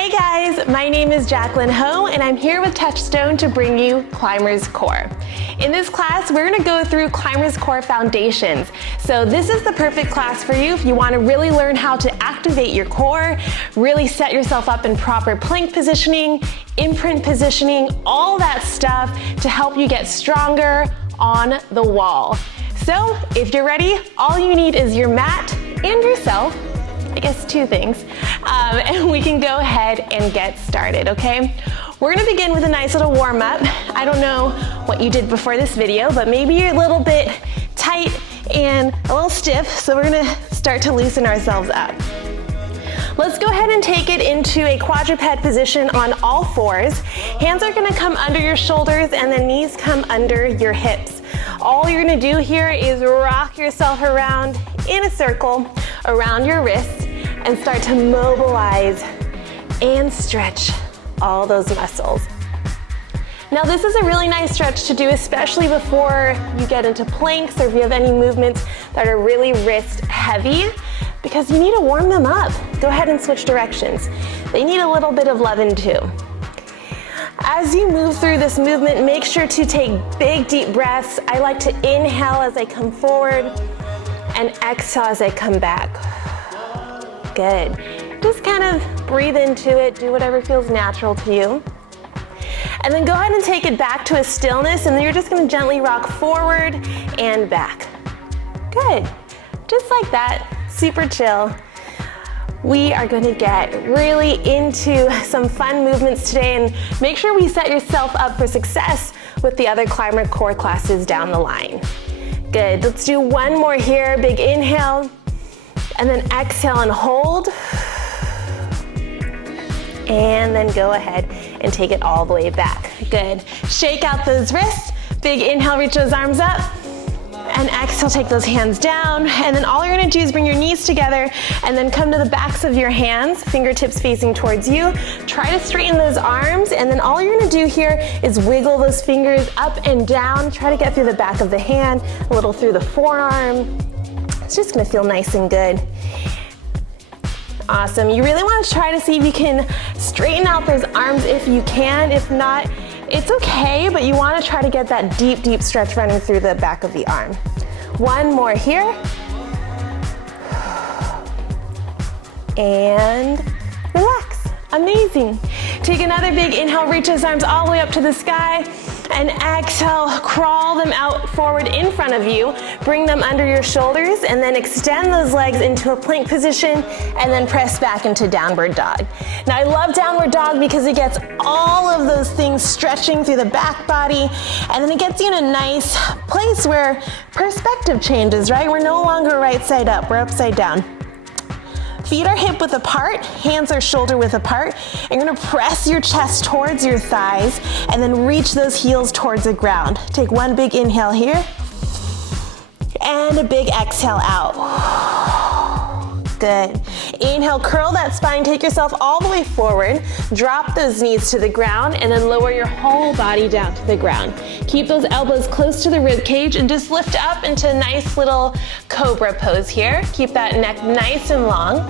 Hey guys, my name is Jackelyn Ho and I'm here with Touchstone to bring you Climber's Core. In this class, we're gonna go through Climber's Core foundations. So this is the perfect class for you if you wanna really learn how to activate your core, really set yourself up in proper plank positioning, imprint positioning, all that stuff to help you get stronger on the wall. So if you're ready, all you need is your mat and yourself. I guess two things, and we can go ahead and get started, okay? We're gonna begin with a nice little warm up. I don't know what you did before this video, but maybe you're a little bit tight and a little stiff, so we're gonna start to loosen ourselves up. Let's go ahead and take it into a quadruped position on all fours. Hands are gonna come under your shoulders and the knees come under your hips. All you're gonna do here is rock yourself around in a circle around your wrists and start to mobilize and stretch all those muscles. Now this is a really nice stretch to do, especially before you get into planks or if you have any movements that are really wrist heavy, because you need to warm them up. Go ahead and switch directions. They need a little bit of loving too. As you move through this movement, make sure to take big deep breaths. I like to inhale as I come forward and exhale as I come back. Good. Just kind of breathe into it, do whatever feels natural to you. And then go ahead and take it back to a stillness, and then you're just gonna gently rock forward and back. Good. Just like that, super chill. We are gonna get really into some fun movements today, and make sure we set yourself up for success with the other Climber Core classes down the line. Good, let's do one more here. Big inhale, and then exhale and hold. And then go ahead and take it all the way back. Good, shake out those wrists. Big inhale, reach those arms up. And exhale, take those hands down. And then all you're gonna do is bring your knees together and then come to the backs of your hands, fingertips facing towards you. Try to straighten those arms, and then all you're gonna do here is wiggle those fingers up and down. Try to get through the back of the hand, a little through the forearm. It's just gonna feel nice and good. Awesome, you really wanna try to see if you can straighten out those arms if you can. If not, it's okay, but you wanna try to get that deep, deep stretch running through the back of the arm. One more here. And relax, amazing. Take another big inhale, reach those arms all the way up to the sky, and exhale, crawl them out forward in front of you, bring them under your shoulders, and then extend those legs into a plank position, and then press back into downward dog. Now I love downward dog because it gets all of those things stretching through the back body, and then it gets you in a nice place where perspective changes, right? We're no longer right side up, we're upside down. Feet are hip width apart, hands are shoulder width apart. And you're gonna press your chest towards your thighs and then reach those heels towards the ground. Take one big inhale here and a big exhale out. Good. Inhale, curl that spine, take yourself all the way forward, drop those knees to the ground, and then lower your whole body down to the ground. Keep those elbows close to the rib cage and just lift up into a nice little cobra pose here. Keep that neck nice and long,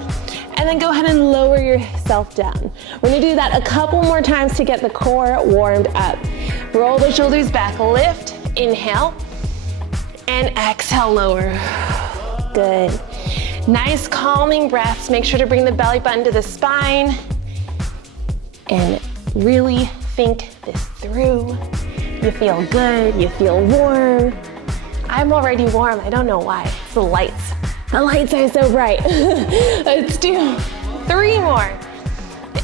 and then go ahead and lower yourself down. We're gonna do that a couple more times to get the core warmed up. Roll the shoulders back, lift, inhale, and exhale, lower. Good. Nice calming breaths. Make sure to bring the belly button to the spine and really think this through. You feel good, you feel warm. I'm already warm, I don't know why. It's the lights. The lights are so bright. Let's do 3 more.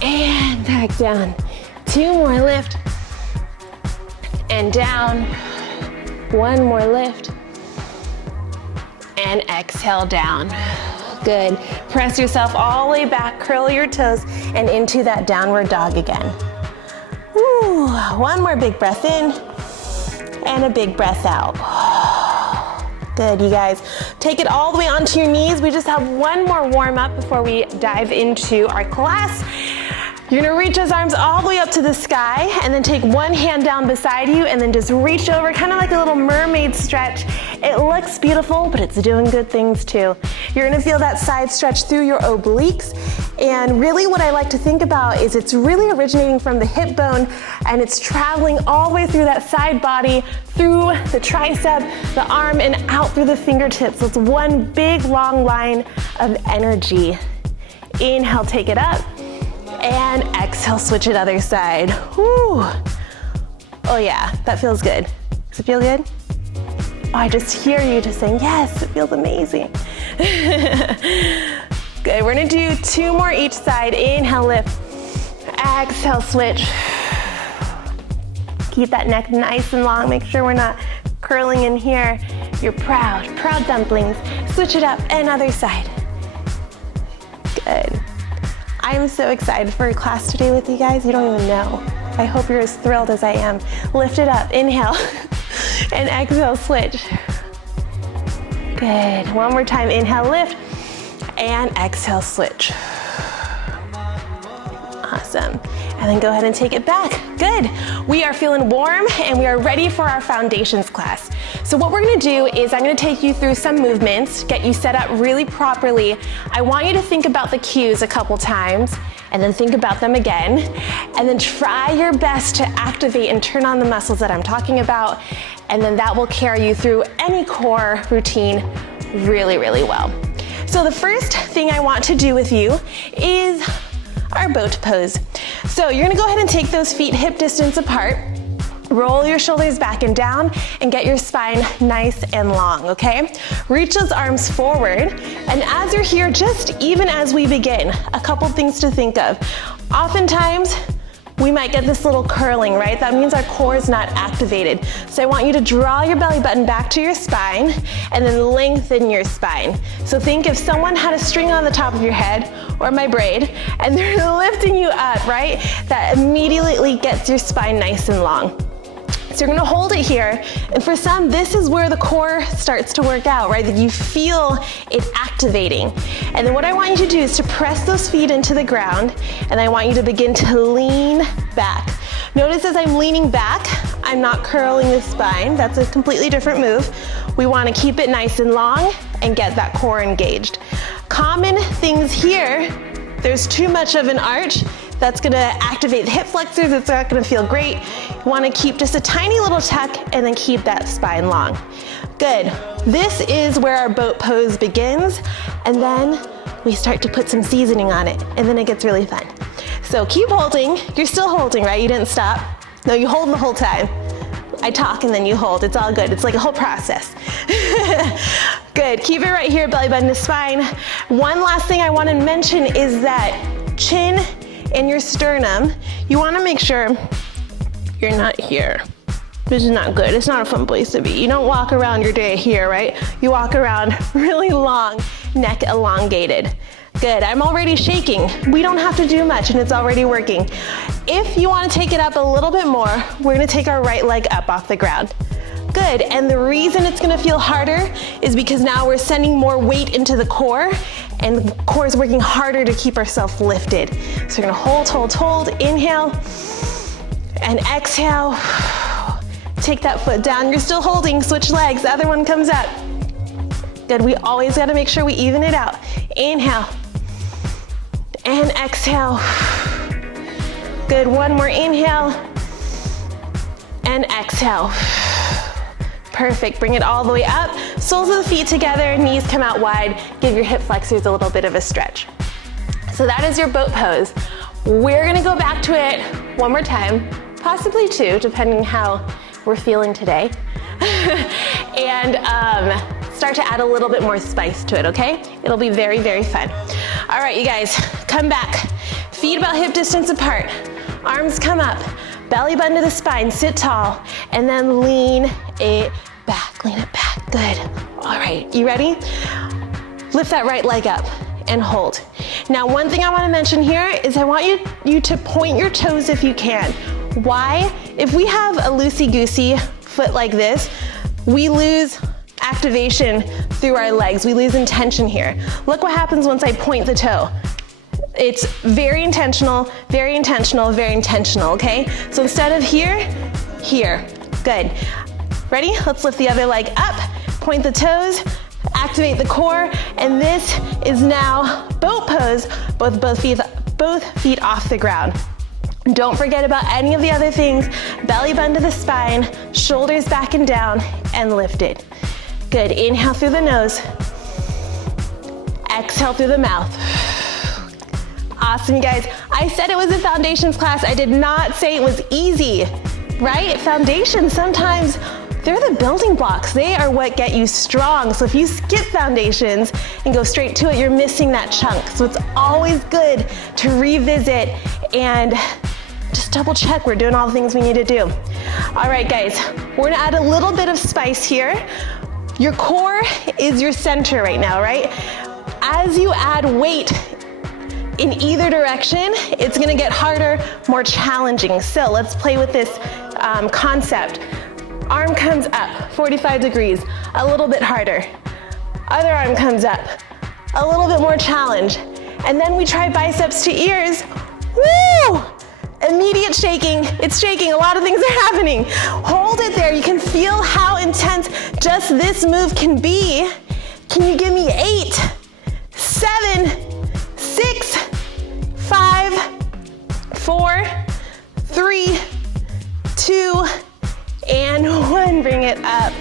And back down. 2 more, lift. And down. 1 more lift. And exhale down. Good. Press yourself all the way back, curl your toes, and into that downward dog again. Ooh, 1 more big breath in, and a big breath out. Good, you guys. Take it all the way onto your knees. We just have 1 more warm up before we dive into our class. You're gonna reach those arms all the way up to the sky and then take one hand down beside you and then just reach over, kind of like a little mermaid stretch. It looks beautiful, but it's doing good things too. You're gonna feel that side stretch through your obliques. And really what I like to think about is it's really originating from the hip bone and it's traveling all the way through that side body, through the tricep, the arm, and out through the fingertips. So it's one big long line of energy. Inhale, take it up. And exhale, switch it other side. Whew. Oh yeah, that feels good. Does it feel good? Oh, I just hear you just saying, yes, it feels amazing. Good, we're gonna do 2 more each side. Inhale, lift. Exhale, switch. Keep that neck nice and long. Make sure we're not curling in here. You're proud, proud dumplings. Switch it up, and other side. Good. I'm so excited for class today with you guys. You don't even know. I hope you're as thrilled as I am. Lift it up, inhale, and exhale, switch. Good, one more time, inhale, lift, and exhale, switch. Awesome. And then go ahead and take it back. Good. We are feeling warm and we are ready for our foundations class. So what we're gonna do is I'm gonna take you through some movements, get you set up really properly. I want you to think about the cues a couple times and then think about them again. And then try your best to activate and turn on the muscles that I'm talking about. And then that will carry you through any core routine really, really well. So the first thing I want to do with you is our boat pose. So you're gonna go ahead and take those feet hip distance apart, roll your shoulders back and down, and get your spine nice and long, okay? Reach those arms forward, and as you're here, just even as we begin, a couple things to think of. Oftentimes, we might get this little curling, right? That means our core is not activated. So I want you to draw your belly button back to your spine and then lengthen your spine. So think if someone had a string on the top of your head or my braid and they're lifting you up, right? That immediately gets your spine nice and long. So you're gonna hold it here, and for some, this is where the core starts to work out, right? That you feel it activating. And then what I want you to do is to press those feet into the ground, and I want you to begin to lean back. Notice as I'm leaning back, I'm not curling the spine. That's a completely different move. We wanna keep it nice and long and get that core engaged. Common things here, there's too much of an arch, that's gonna activate the hip flexors, it's not gonna feel great. You wanna keep just a tiny little tuck and then keep that spine long. Good, this is where our boat pose begins, and then we start to put some seasoning on it, and then it gets really fun. So keep holding, you're still holding, right? You didn't stop. No, you hold the whole time. I talk and then you hold, it's all good. It's like a whole process. Good, keep it right here, belly button to spine. One last thing I wanna mention is that chin and your sternum, you wanna make sure you're not here. This is not good, it's not a fun place to be. You don't walk around your day here, right? You walk around really long, neck elongated. Good, I'm already shaking. We don't have to do much and it's already working. If you wanna take it up a little bit more, we're gonna take our right leg up off the ground. Good, and the reason it's gonna feel harder is because now we're sending more weight into the core, and the core is working harder to keep ourselves lifted. So we're gonna hold, hold, hold, inhale, and exhale. Take that foot down, you're still holding, switch legs, the other one comes up. Good, we always gotta make sure we even it out. Inhale, and exhale. Good, one more inhale, and exhale. Perfect, bring it all the way up. Soles of the feet together, knees come out wide. Give your hip flexors a little bit of a stretch. So that is your boat pose. We're gonna go back to it one more time, possibly two, depending how we're feeling today. And start to add a little bit more spice to it, okay? It'll be very, very fun. All right, you guys, come back. Feet about hip distance apart. Arms come up. Belly button to the spine, sit tall, and then lean it back, lean it back, good. All right, you ready? Lift that right leg up and hold. Now, one thing I wanna mention here is I want you to point your toes if you can. Why? If we have a loosey-goosey foot like this, we lose activation through our legs. We lose intention here. Look what happens once I point the toe. It's very intentional, very intentional, very intentional, okay? So instead of here, here. Good. Ready? Let's lift the other leg up, point the toes, activate the core, and this is now boat pose, both feet off the ground. Don't forget about any of the other things. Belly button to the spine, shoulders back and down, and lift it. Good. Inhale through the nose. Exhale through the mouth. Awesome, you guys. I said it was a foundations class. I did not say it was easy, right? Foundations, sometimes they're the building blocks. They are what get you strong. So if you skip foundations and go straight to it, you're missing that chunk. So it's always good to revisit and just double check we're doing all the things we need to do. All right, guys, we're gonna add a little bit of spice here. Your core is your center right now, right? As you add weight in either direction, it's gonna get harder, more challenging. So let's play with this concept. Arm comes up, 45 degrees, a little bit harder. Other arm comes up, a little bit more challenge. And then we try biceps to ears. Woo! Immediate shaking, it's shaking, a lot of things are happening. Hold it there, you can feel how intense just this move can be. Can you give me 8, 7, 6, 5, 4, 3, 2, and 1. Bring it up.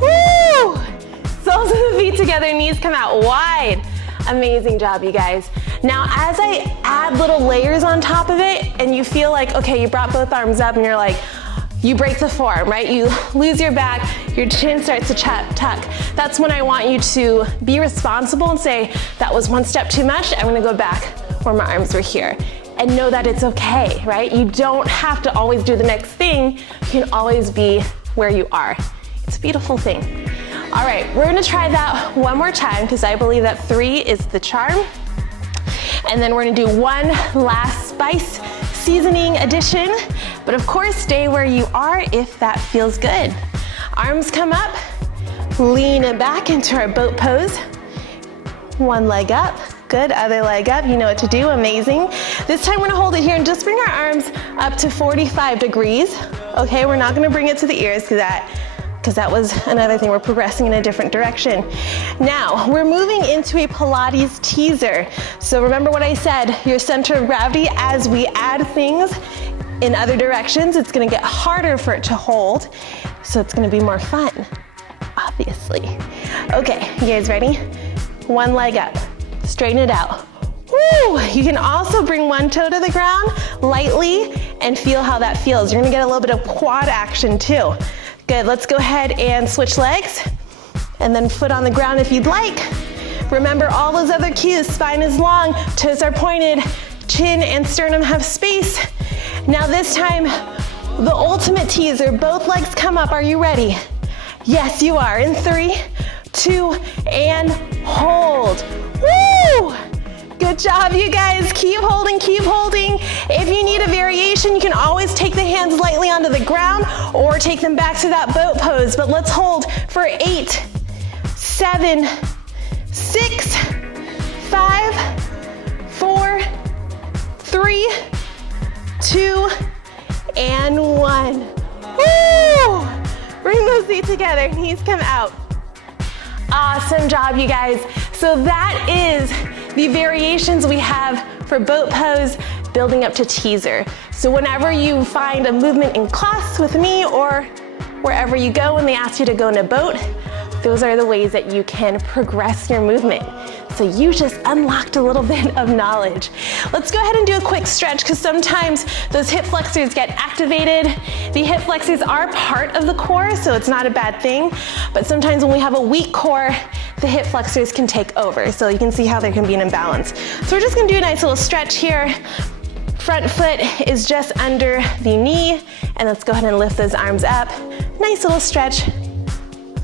Woo! Soles of the feet together, knees come out wide. Amazing job, you guys. Now, as I add little layers on top of it, and you feel like, okay, you brought both arms up and you're like, you break the forearm, right? You lose your back, your chin starts to tuck. That's when I want you to be responsible and say, that was one step too much, I'm gonna go back where my arms were here. And know that it's okay, right? You don't have to always do the next thing. You can always be where you are. It's a beautiful thing. All right, we're gonna try that one more time because I believe that 3 is the charm. And then we're gonna do one last spice seasoning addition. But of course, stay where you are if that feels good. Arms come up, lean it back into our boat pose. One leg up. Good, other leg up, you know what to do, amazing. This time we're gonna hold it here and just bring our arms up to 45 degrees. Okay, we're not gonna bring it to the ears because that was another thing, we're progressing in a different direction. Now, we're moving into a Pilates teaser. So remember what I said, your center of gravity, as we add things in other directions, it's gonna get harder for it to hold, so it's gonna be more fun, obviously. Okay, you guys ready? One leg up. Straighten it out. Woo! You can also bring one toe to the ground lightly and feel how that feels. You're gonna get a little bit of quad action too. Good, let's go ahead and switch legs and then foot on the ground if you'd like. Remember all those other cues, spine is long, toes are pointed, chin and sternum have space. Now this time, the ultimate teaser, both legs come up, are you ready? Yes, you are. In 3, 2, and hold. Woo! Good job, you guys. Keep holding, keep holding. If you need a variation, you can always take the hands lightly onto the ground or take them back to that boat pose. But let's hold for 8, 7, 6, 5, 4, 3, 2, and 1. Woo! Bring those feet together, knees come out. Awesome job, you guys. So that is the variations we have for boat pose building up to teaser. So whenever you find a movement in class with me or wherever you go and they ask you to go in a boat, those are the ways that you can progress your movement. So you just unlocked a little bit of knowledge. Let's go ahead and do a quick stretch because sometimes those hip flexors get activated. The hip flexors are part of the core, so it's not a bad thing. But sometimes when we have a weak core, the hip flexors can take over. So you can see how there can be an imbalance. So we're just gonna do a nice little stretch here. Front foot is just under the knee. And let's go ahead and lift those arms up. Nice little stretch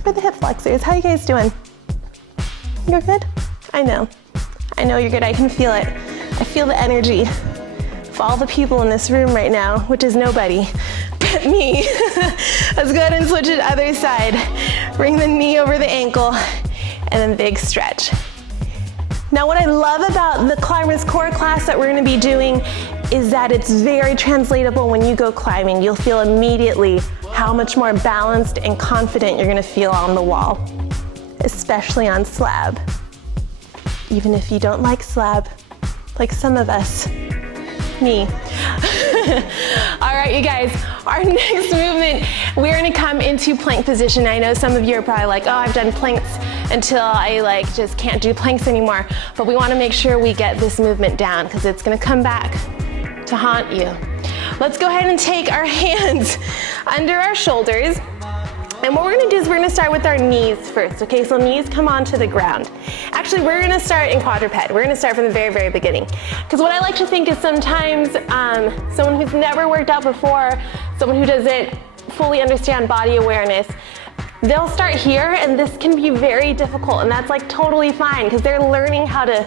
for the hip flexors. How you guys doing? You're good? I know you're good, I can feel it. I feel the energy of all the people in this room right now, which is nobody but me. Let's go ahead and switch it to the other side. Bring the knee over the ankle and then big stretch. Now what I love about the Climbers Core class that we're gonna be doing is that it's very translatable when you go climbing. You'll feel immediately how much more balanced and confident you're gonna feel on the wall, especially on slab. Even if you don't like slab, like some of us, me. All right, you guys, our next movement, we're gonna come into plank position. I know some of you are probably like, oh, I've done planks until I just can't do planks anymore. But we wanna make sure we get this movement down because it's gonna come back to haunt you. Let's go ahead and take our hands under our shoulders. And what we're gonna do is we're gonna start with our knees first, okay? So knees come onto the ground. Actually, we're gonna start in quadruped. We're gonna start from the very, very beginning. Because what I like to think is sometimes someone who's never worked out before, someone who doesn't fully understand body awareness, they'll start here and this can be very difficult, and that's like totally fine because they're learning how to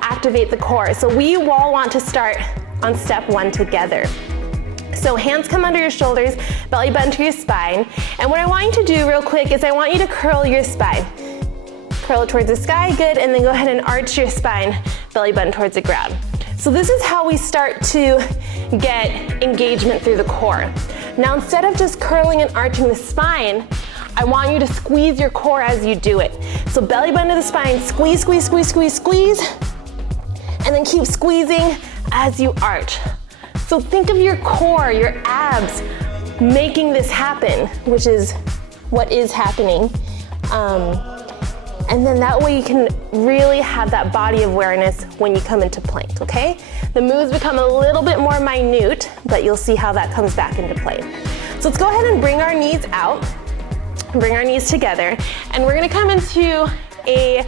activate the core. So we all want to start on step one together. So hands come under your shoulders, belly button to your spine. And what I want you to do real quick is I want you to curl your spine. Curl it towards the sky, good, and then go ahead and arch your spine, belly button towards the ground. So this is how we start to get engagement through the core. Now instead of just curling and arching the spine, I want you to squeeze your core as you do it. So belly button to the spine, squeeze, squeeze, squeeze, squeeze, squeeze, and then keep squeezing as you arch. So think of your core, your abs, making this happen, which is what is happening. And then that way you can really have that body awareness when you come into plank, okay? The moves become a little bit more minute, but you'll see how that comes back into play. So let's go ahead and bring our knees out, bring our knees together, and we're gonna come into a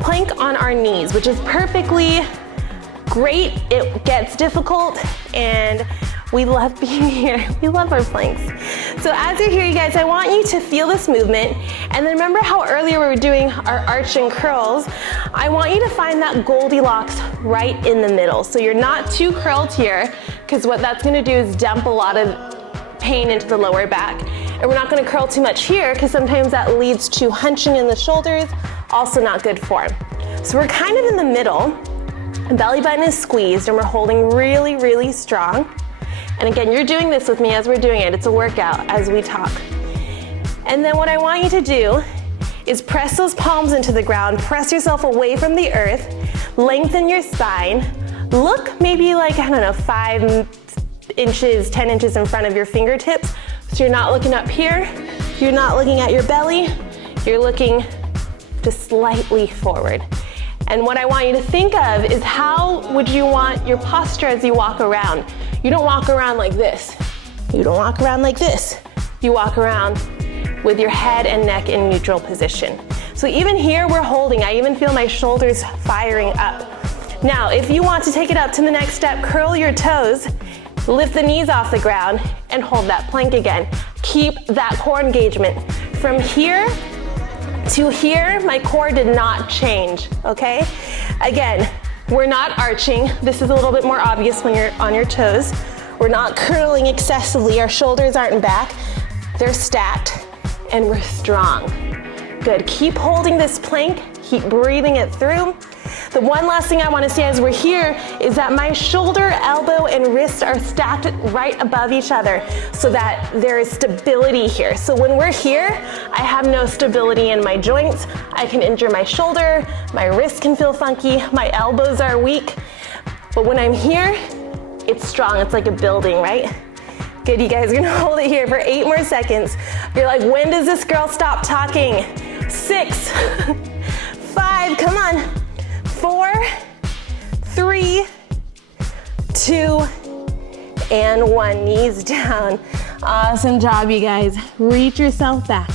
plank on our knees, which is perfectly great. It gets difficult and we love being here. We love our planks. So as you're here, you guys, I want you to feel this movement. And then remember how earlier we were doing our arch and curls? I want you to find that Goldilocks right in the middle. So you're not too curled here, because what that's gonna do is dump a lot of pain into the lower back. And we're not gonna curl too much here, because sometimes that leads to hunching in the shoulders, also not good form. So we're kind of in the middle. Belly button is squeezed and we're holding really, really strong. And again, you're doing this with me as we're doing it. It's a workout as we talk. And then what I want you to do is press those palms into the ground, press yourself away from the earth, lengthen your spine, look maybe like, I don't know, 5 inches, 10 inches in front of your fingertips. So you're not looking up here, you're not looking at your belly, you're looking just slightly forward. And what I want you to think of is how would you want your posture as you walk around? You don't walk around like this. You don't walk around like this. You walk around with your head and neck in neutral position. So even here we're holding. I even feel my shoulders firing up. Now, if you want to take it up to the next step, curl your toes, lift the knees off the ground, and hold that plank again. Keep that core engagement. From here to here, my core did not change, okay? Again, we're not arching. This is a little bit more obvious when you're on your toes. We're not curling excessively. Our shoulders aren't back. They're stacked, and we're strong. Good, keep holding this plank. Keep breathing it through. The one last thing I want to say as we're here is that my shoulder, elbow, and wrist are stacked right above each other so that there is stability here. So when we're here, I have no stability in my joints. I can injure my shoulder, my wrist can feel funky, my elbows are weak. But when I'm here, it's strong. It's like a building, right? Good, you guys are gonna hold it here for 8 more seconds. You're like, when does this girl stop talking? 6, 5, come on. 4, 3, 2, and 1. Knees down. Awesome job, you guys. Reach yourself back.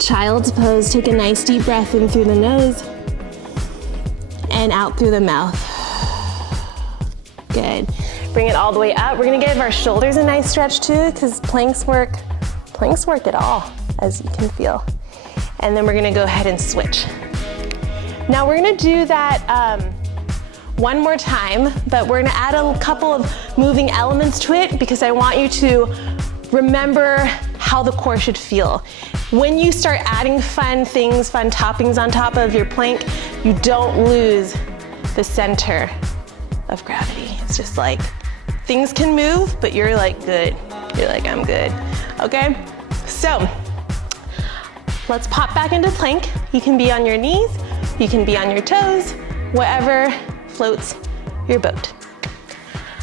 Child's pose. Take a nice deep breath in through the nose and out through the mouth. Good. Bring it all the way up. We're gonna give our shoulders a nice stretch too, because planks work it all, as you can feel. And then we're gonna go ahead and switch. Now we're gonna do that one more time, but we're gonna add a couple of moving elements to it because I want you to remember how the core should feel. When you start adding fun things, fun toppings on top of your plank, you don't lose the center of gravity. It's just like, things can move, but you're like good. You're like, I'm good, okay? So, let's pop back into plank. You can be on your knees, you can be on your toes, whatever floats your boat.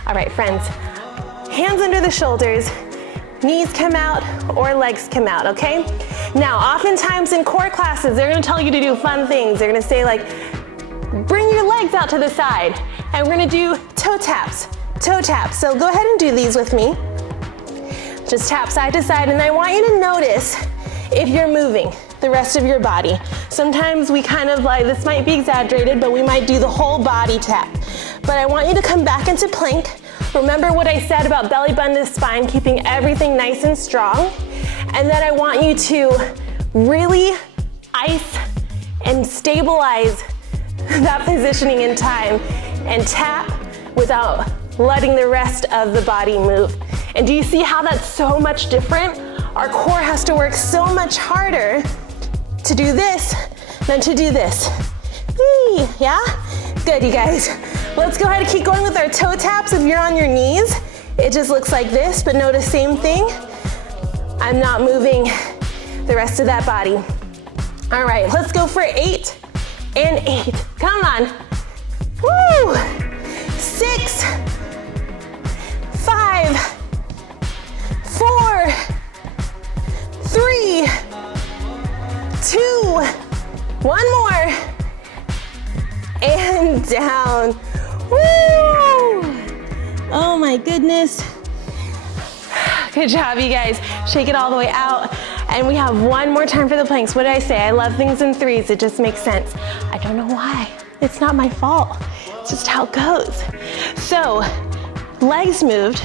All right, friends, hands under the shoulders, knees come out or legs come out, okay? Now, oftentimes in core classes, they're gonna tell you to do fun things. They're gonna say like, bring your legs out to the side, and we're gonna do toe taps, toe taps. So go ahead and do these with me. Just tap side to side, and I want you to notice if you're moving the rest of your body. Sometimes we kind of like, this might be exaggerated, but we might do the whole body tap. But I want you to come back into plank. Remember what I said about belly button to spine, keeping everything nice and strong. And then I want you to really ice and stabilize that positioning in time and tap without letting the rest of the body move. And do you see how that's so much different? Our core has to work so much harder to do this than to do this. Whee, yeah? Good, you guys. Let's go ahead and keep going with our toe taps. If you're on your knees, it just looks like this, but notice same thing. I'm not moving the rest of that body. All right, let's go for 8 and 8. Come on. Woo! 6, 5, 4, 3, 2, one more, and down. Woo! Oh my goodness. Good job, you guys. Shake it all the way out. And we have one more time for the planks. What did I say? I love things in threes. It just makes sense. I don't know why. It's not my fault. It's just how it goes. So, legs moved,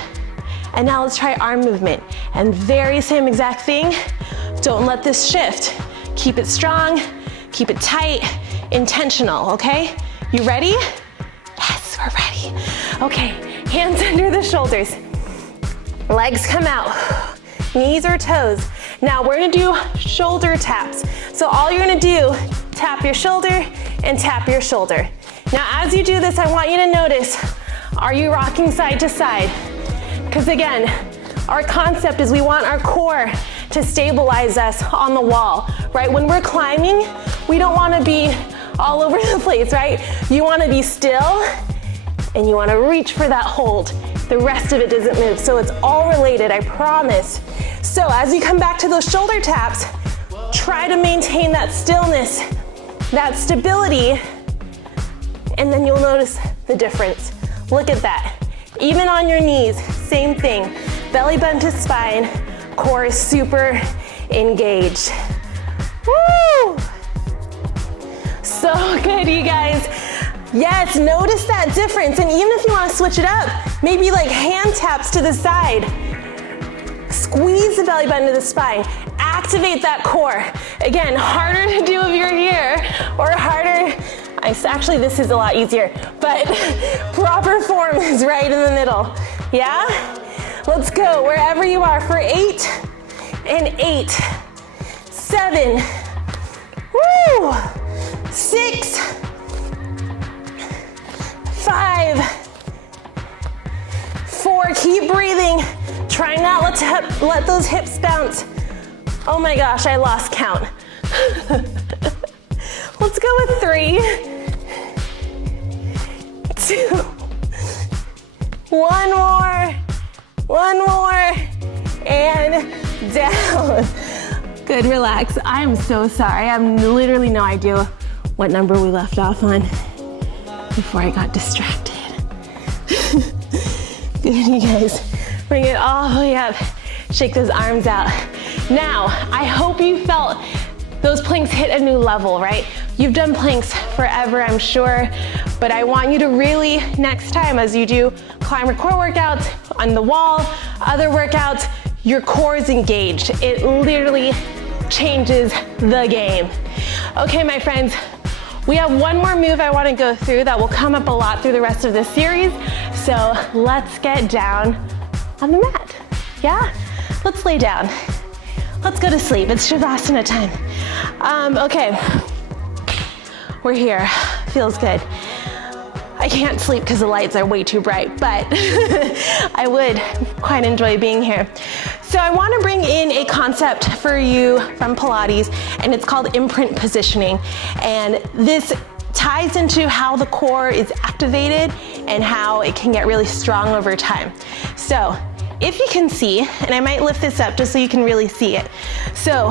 and now let's try arm movement. And very same exact thing. Don't let this shift. Keep it strong, keep it tight, intentional, okay? You ready? Yes, we're ready. Okay, hands under the shoulders. Legs come out, knees or toes. Now we're gonna do shoulder taps. So all you're gonna do, tap your shoulder and tap your shoulder. Now as you do this, I want you to notice, are you rocking side to side? Because again, our concept is we want our core to stabilize us on the wall, right? When we're climbing, we don't wanna be all over the place, right? You wanna be still and you wanna reach for that hold. The rest of it doesn't move, so it's all related, I promise. So as you come back to those shoulder taps, try to maintain that stillness, that stability, and then you'll notice the difference. Look at that. Even on your knees, same thing. Belly button to spine, core is super engaged. Woo! So good, you guys. Yes, notice that difference. And even if you want to switch it up, maybe like hand taps to the side. Squeeze the belly button to the spine. Activate that core. Again, harder to do if you're here, or harder, actually this is a lot easier, but proper form is right in the middle. Yeah? Let's go wherever you are for 8 and 8, 7, woo, 6, 5, 4, keep breathing. Try not to let those hips bounce. Oh my gosh, I lost count. Let's go with 3, 2, one more, and down. Good, relax. I am so sorry. I have literally no idea what number we left off on before I got distracted. Good, you guys. Bring it all the way up. Shake those arms out. Now, I hope you felt those planks hit a new level, right? You've done planks forever, I'm sure, but I want you to really, next time as you do climber core workouts on the wall, other workouts, your core is engaged. It literally changes the game. Okay, my friends, we have one more move I want to go through that will come up a lot through the rest of this series, so let's get down on the mat, yeah? Let's lay down. Let's go to sleep. It's Shavasana time. Okay, we're here. Feels good. I can't sleep because the lights are way too bright, but I would quite enjoy being here. So I want to bring in a concept for you from Pilates, and it's called imprint positioning. And this ties into how the core is activated and how it can get really strong over time. So if you can see, and I might lift this up just so you can really see it. So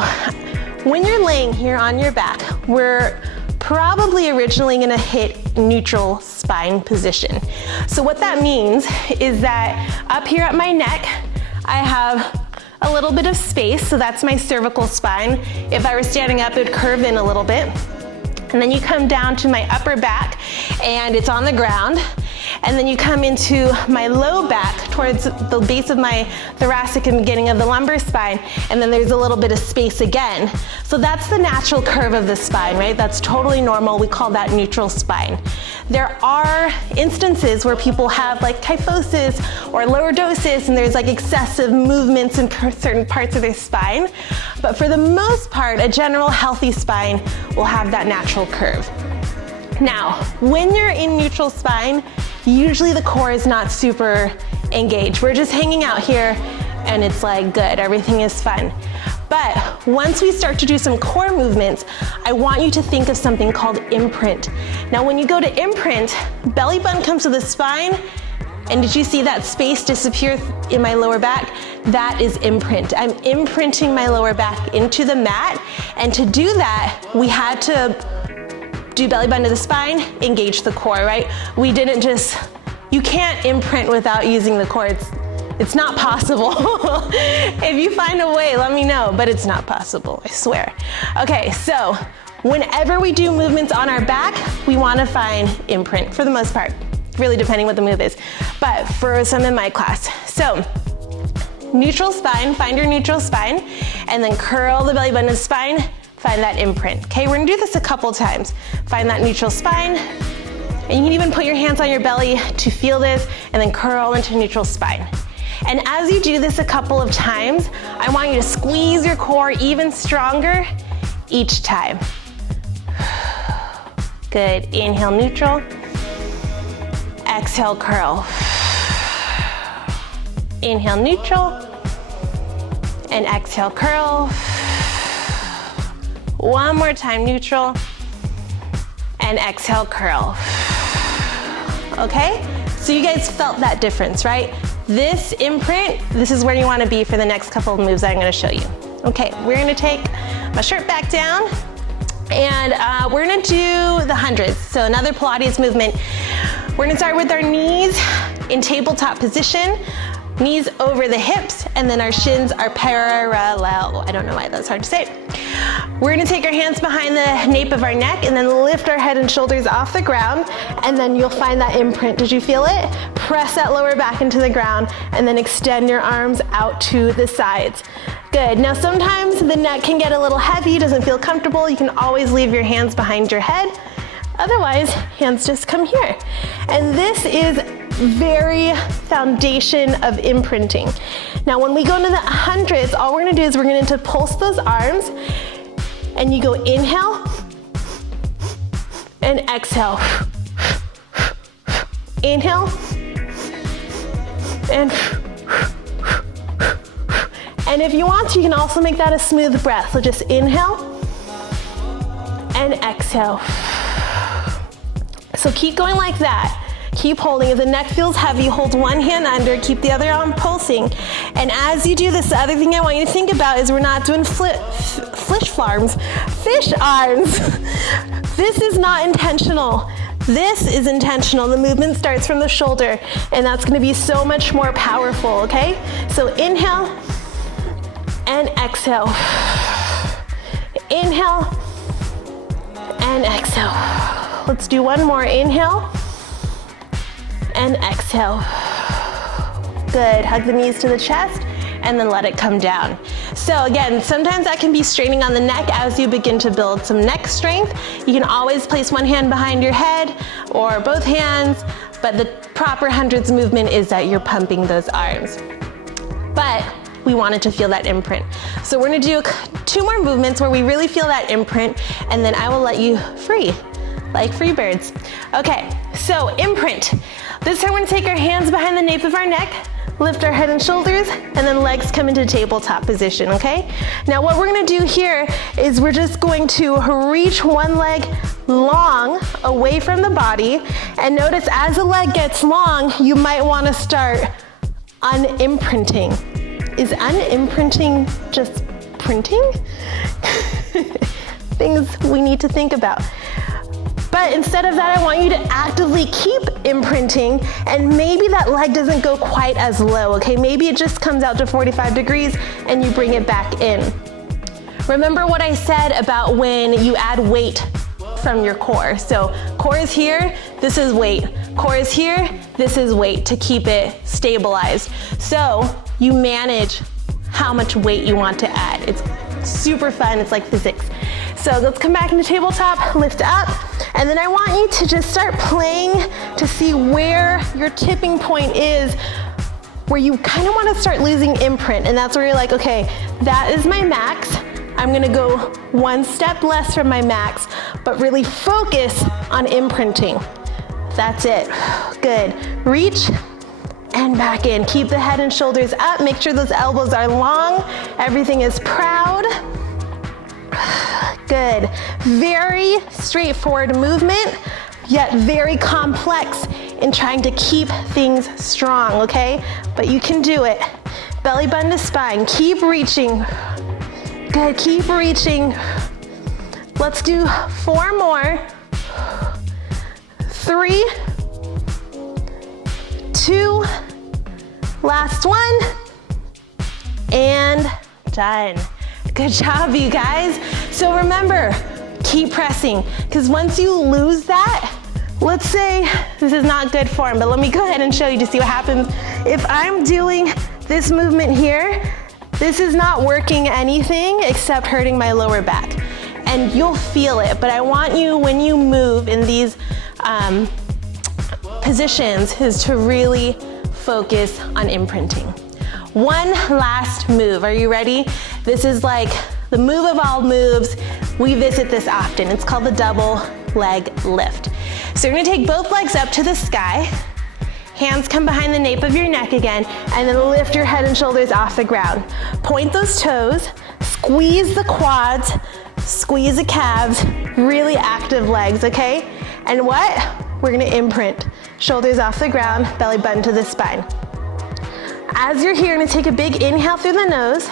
when you're laying here on your back, we're probably originally gonna hit neutral spine position. So what that means is that up here at my neck, I have a little bit of space, so that's my cervical spine. If I were standing up, it would curve in a little bit. And then you come down to my upper back and it's on the ground. And then you come into my low back towards the base of my thoracic and beginning of the lumbar spine, and then there's a little bit of space again. So that's the natural curve of the spine, right? That's totally normal. We call that neutral spine. There are instances where people have like kyphosis or lordosis, and there's like excessive movements in certain parts of their spine. But for the most part, a general healthy spine will have that natural curve. Now, when you're in neutral spine, usually the core is not super engaged. We're just hanging out here and it's like good, everything is fun. But once we start to do some core movements, I want you to think of something called imprint. Now when you go to imprint, belly button comes to the spine, and did you see that space disappear in my lower back? That is imprint. I'm imprinting my lower back into the mat, and to do that, we had to do belly button to the spine, engage the core, right? We didn't just, you can't imprint without using the core. It's not possible. If you find a way, let me know, but it's not possible, I swear. Okay, so whenever we do movements on our back, we wanna find imprint for the most part, really depending what the move is, but for some in my class. So, neutral spine, find your neutral spine, and then curl the belly button to the spine, find that imprint. Okay, we're gonna do this a couple times. Find that neutral spine, and you can even put your hands on your belly to feel this, and then curl into neutral spine. And as you do this a couple of times, I want you to squeeze your core even stronger each time. Good, inhale neutral, exhale curl. Inhale neutral, and exhale curl. One more time, neutral, and exhale, curl. Okay? So you guys felt that difference, right? This imprint, this is where you wanna be for the next couple of moves that I'm gonna show you. Okay, we're gonna take my shirt back down, and we're gonna do the hundreds. So another Pilates movement. We're gonna start with our knees in tabletop position. Knees over the hips, and then our shins are parallel. I don't know why that's hard to say. We're gonna take our hands behind the nape of our neck and then lift our head and shoulders off the ground, and then you'll find that imprint. Did you feel it? Press that lower back into the ground, and then extend your arms out to the sides. Good, now sometimes the neck can get a little heavy, doesn't feel comfortable. You can always leave your hands behind your head. Otherwise, hands just come here. And this is very foundation of imprinting. Now when we go into the hundreds, all we're gonna do is we're going to pulse those arms, and you go inhale and exhale. Inhale and if you want to, you can also make that a smooth breath. So just inhale and exhale. So keep going like that. Keep holding. If the neck feels heavy, hold one hand under, keep the other arm pulsing. And as you do this, the other thing I want you to think about is we're not doing fish arms. This is not intentional. This is intentional. The movement starts from the shoulder, and that's gonna be so much more powerful, okay? So inhale and exhale. Inhale and exhale. Let's do one more. Inhale and exhale. Good, hug the knees to the chest and then let it come down. So again, sometimes that can be straining on the neck as you begin to build some neck strength. You can always place one hand behind your head or both hands, but the proper hundreds movement is that you're pumping those arms. But we wanted to feel that imprint. So we're gonna do 2 more movements where we really feel that imprint, and then I will let you free. like free birds. Okay, so imprint. This time we're gonna take our hands behind the nape of our neck, lift our head and shoulders, and then legs come into tabletop position, okay? Now what we're gonna do here is we're just going to reach one leg long away from the body, and notice as the leg gets long, you might wanna start unimprinting. Is unimprinting just printing? Things we need to think about. But instead of that, I want you to actively keep imprinting, and maybe that leg doesn't go quite as low, okay? Maybe it just comes out to 45 degrees and you bring it back in. Remember what I said about when you add weight from your core. So core is here, this is weight. Core is here, this is weight to keep it stabilized. So you manage how much weight you want to add. It's super fun, it's like physics. So let's come back into tabletop, lift up, and then I want you to just start playing to see where your tipping point is, where you kind of want to start losing imprint, and that's where you're like, okay, that is my max. I'm gonna go one step less from my max, but really focus on imprinting. That's it, good. Reach and back in. Keep the head and shoulders up, make sure those elbows are long, everything is proud. Good. Very straightforward movement, yet very complex in trying to keep things strong, okay? But you can do it. Belly button to spine. Keep reaching. Good, keep reaching. Let's do 4 more. 3, 2, last one, and done. Good job, you guys. So remember, keep pressing, because once you lose that, let's say this is not good form, but let me go ahead and show you to see what happens. If I'm doing this movement here, this is not working anything except hurting my lower back. And you'll feel it, but I want you, when you move in these positions, is to really focus on imprinting. One last move, are you ready? This is like the move of all moves. We visit this often. It's called the double leg lift. So you're gonna take both legs up to the sky, hands come behind the nape of your neck again, and then lift your head and shoulders off the ground. Point those toes, squeeze the quads, squeeze the calves, really active legs, okay? And what? We're gonna imprint. Shoulders off the ground, belly button to the spine. As you're here, you're gonna take a big inhale through the nose,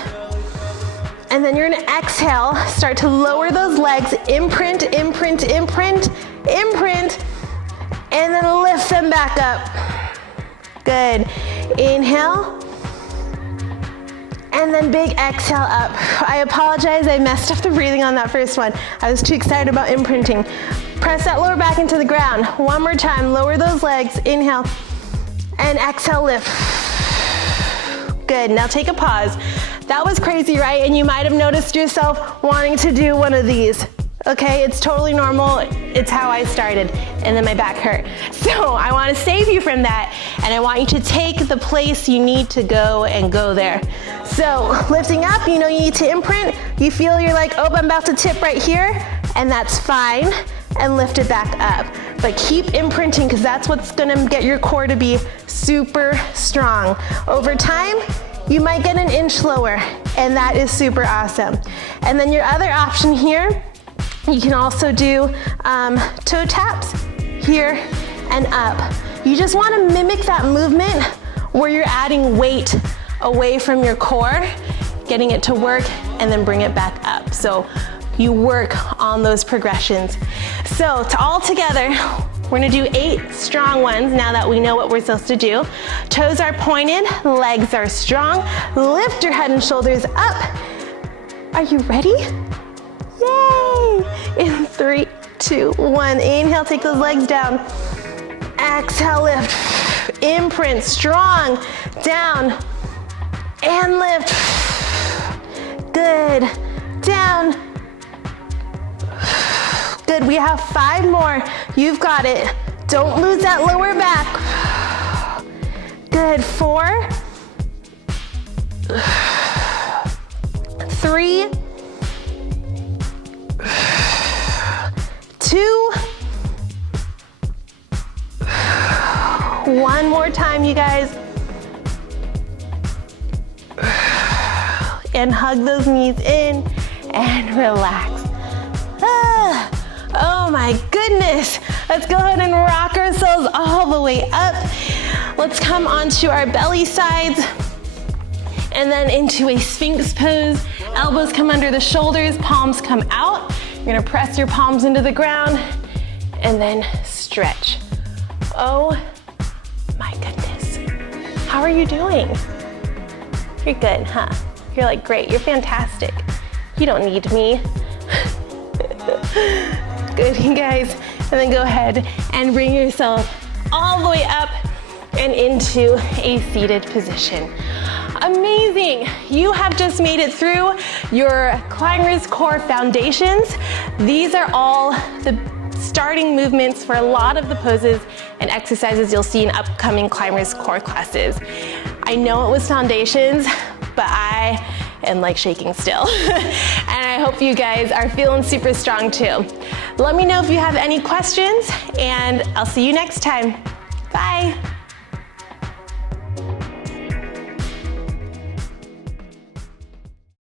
and then you're gonna exhale, start to lower those legs, imprint, imprint, imprint, imprint, and then lift them back up. Good. Inhale, and then big exhale up. I apologize, I messed up the breathing on that first one. I was too excited about imprinting. Press that lower back into the ground. One more time, lower those legs, inhale, and exhale, lift. Good, now take a pause. That was crazy, right? And you might have noticed yourself wanting to do one of these. Okay, it's totally normal. It's how I started, and then my back hurt. So I wanna save you from that, and I want you to take the place you need to go and go there. So lifting up, you know you need to imprint. You feel you're like, oh, I'm about to tip right here, and that's fine, and lift it back up. But keep imprinting, because that's what's gonna get your core to be super strong. Over time, you might get an inch lower, and that is super awesome. And then your other option here, you can also do toe taps here and up. You just want to mimic that movement where you're adding weight away from your core, getting it to work, and then bring it back up. So you work on those progressions. So to all together, we're gonna do 8 strong ones now that we know what we're supposed to do. Toes are pointed, legs are strong. Lift your head and shoulders up. Are you ready? Yay! In 3, 2, 1. Inhale, take those legs down. Exhale, lift. Imprint, strong. Down and lift. Good. Down. Good, we have 5 more. You've got it. Don't lose that lower back. Good, 4, 3, 2, One more time, you guys. And hug those knees in and relax. Oh my goodness. Let's go ahead and rock ourselves all the way up. Let's come onto our belly sides and then into a Sphinx pose. Elbows come under the shoulders, palms come out. You're gonna press your palms into the ground and then stretch. Oh my goodness. How are you doing? You're good, huh? You're like, great, you're fantastic. You don't need me. Good, you guys. And then go ahead and bring yourself all the way up and into a seated position. Amazing. You have just made it through your Climbers Core foundations. These are all the starting movements for a lot of the poses and exercises you'll see in upcoming Climbers Core classes. I know it was foundations, but I am like shaking still. And I hope you guys are feeling super strong too. Let me know if you have any questions, and I'll see you next time. Bye.